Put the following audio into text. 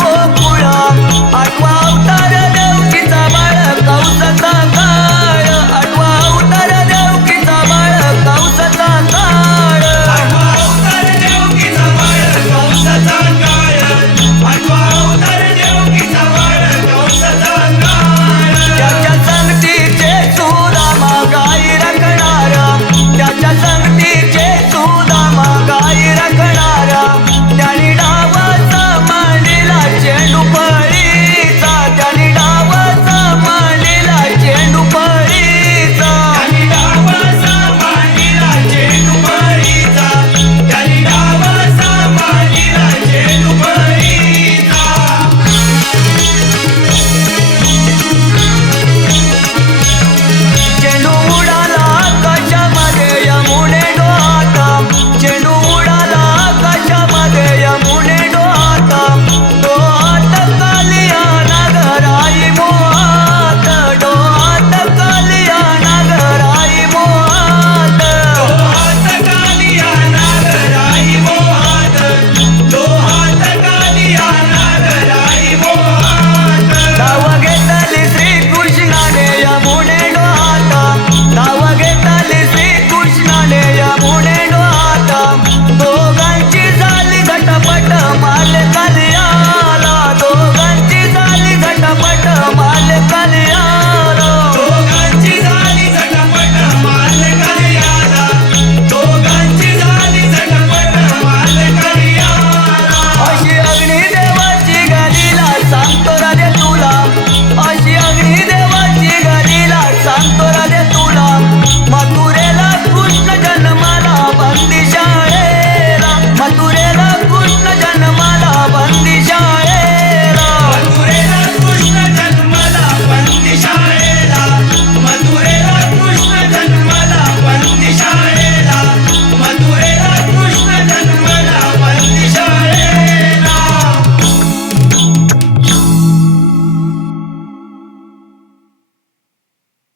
गोकुळा. आठवा अवतार देवकीचा बाळ कौसाचा माल कल्याला दोघांची झाली झटापट माल कल्या